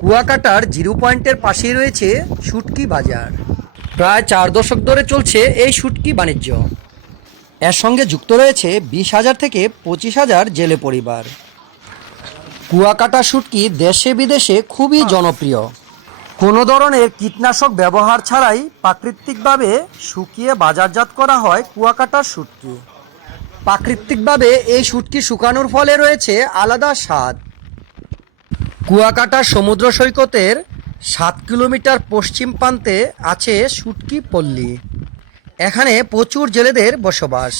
কুয়াকাটার zero পয়েন্টের পাশেই রয়েছে শুটকি বাজার। প্রায় 4 দশক ধরে চলছে এই শুটকি বাণিজ্য। এর সঙ্গে যুক্ত রয়েছে 20,000 থেকে 25,000 জেলে পরিবার। কুয়াকাটা শুটকি দেশে বিদেশে খুবই জনপ্রিয়। কোনো ধরনের কীটনাশক ব্যবহার ছাড়াই প্রাকৃতিকভাবে শুকিয়ে বাজারজাত করা হয় কুয়াকাটার শুটকি। প্রাকৃতিকভাবে এই শুটকি শুকানোর ফলে রয়েছে আলাদা স্বাদ। কুয়াকাটা সমুদ্র সৈকতের 7 কিলোমিটার পশ্চিম প্রান্তে আছে শুটকি পল্লী। এখানে প্রচুর জেলেদের বসবাস।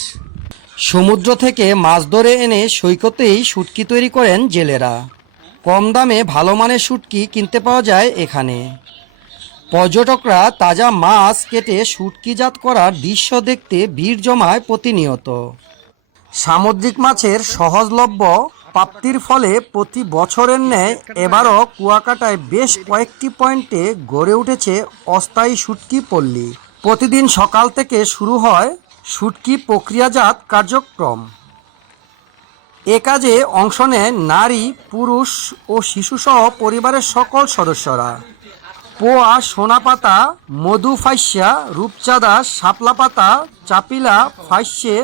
সমুদ্র থেকে মাছ ধরে এনে সৈকতেই শুটকি তৈরি করেন জেলেরা। কম দামে ভালো মানের শুটকি কিনতে পাওয়া যায় এখানে। পর্যটকরা তাজা মাছ কেটে শুটকিজাত করার দৃশ্য দেখতে ভিড় জমায় প্রতিনিয়ত। সামুদ্রিক মাছের সহজলভ্য প্রাপ্তির ফলে প্রতি বছরের ন্যায় এবারও কুয়াকাটায় বেশ কয়েকটি পয়েন্টে গড়ে উঠেছে অস্থায়ী শুটকি পল্লী। প্রতিদিন সকাল থেকে শুরু হয় শুটকি প্রক্রিয়াজাত কার্যক্রম। এ কাজে অংশ নেয় নারী, পুরুষ ও শিশুসহ পরিবারের সকল সদস্যরা। পোয়া, সোনাপাতা, মধু ফাইসা, রূপচাঁদা, শাপলা পাতা, চাপিলা, ফাইসে,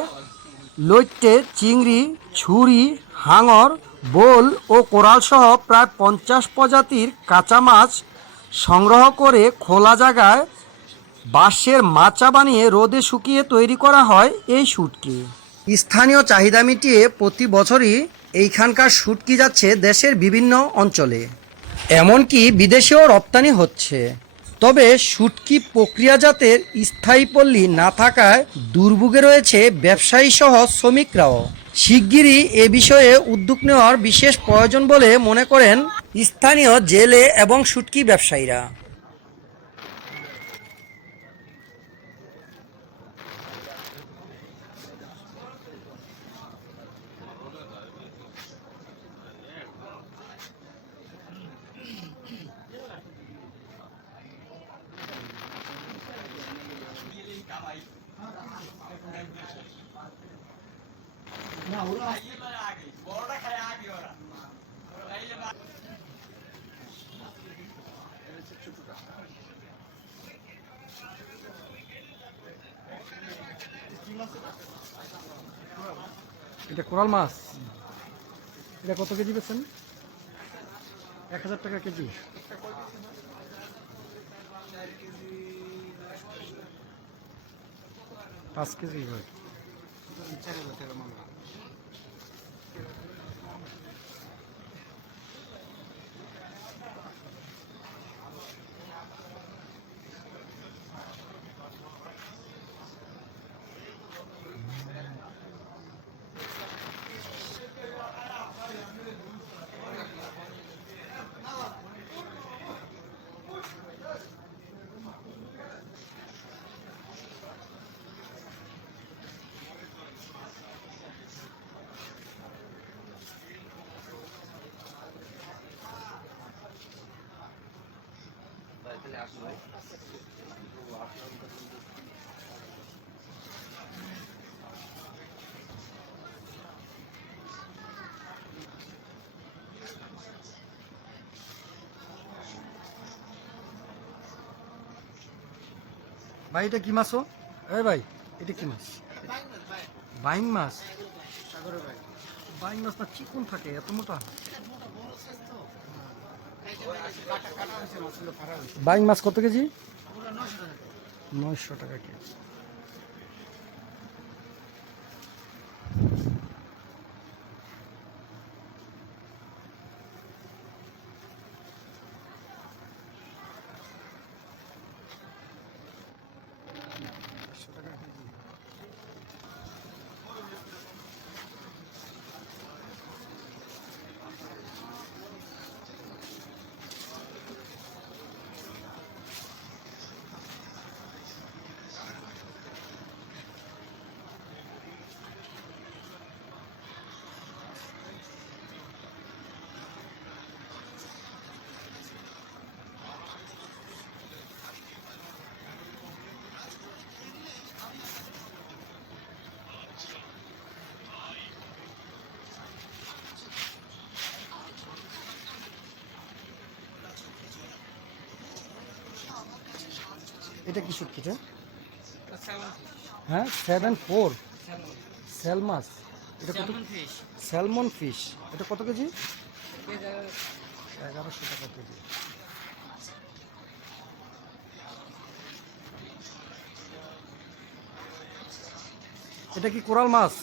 লইট্টে, চিংড়ি, ছুরি, হাঙর, বোল ও কোরালসহ প্রায় 50 প্রজাতির কাঁচা মাছ সংগ্রহ করে খোলা জায়গায় বাঁশের মাচা বানিয়ে রোদে শুকিয়ে তৈরি করা হয় এই শুটকি। স্থানীয় চাহিদা মিটিয়ে প্রতি বছরই এইখানকার শুটকি যাচ্ছে দেশের বিভিন্ন অঞ্চলে, এমনকি বিদেশেও রপ্তানি হচ্ছে। তবে শুটকি প্রক্রিয়াজাতের স্থায়ী পল্লী না থাকায় দুর্ভোগে রয়েছে ব্যবসায়ী সহ শ্রমিকরাও। শিগগিরই এ বিষয়ে উদ্যোগ নেওয়ার বিশেষ প্রয়োজন বলে মনে করেন স্থানীয় জেলে এবং শুটকি ব্যবসায়ীরা। এটা কোরাল মাছ। এটা কত কেজি বেছেন? 1,000 টাকা কেজি। 5 কেজি হয়। ভাই এটা কি মাছ? এই ভাই এটা কি মাছ? বাইং মাছ। বাইং মাছ না চিকন থাকে, এত মোটা? বাইং মাছ কত কেজি? 900 টাকা কেজি। এটা কি শুটকি রে? হ্যাঁ 7-4 স্যালমাস। এটা কত? Salmon fish. এটা কত কেজি? 1100 টাকা কেজি। এটা কি কোরাল মাছ?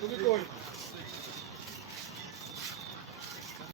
তুমি কই?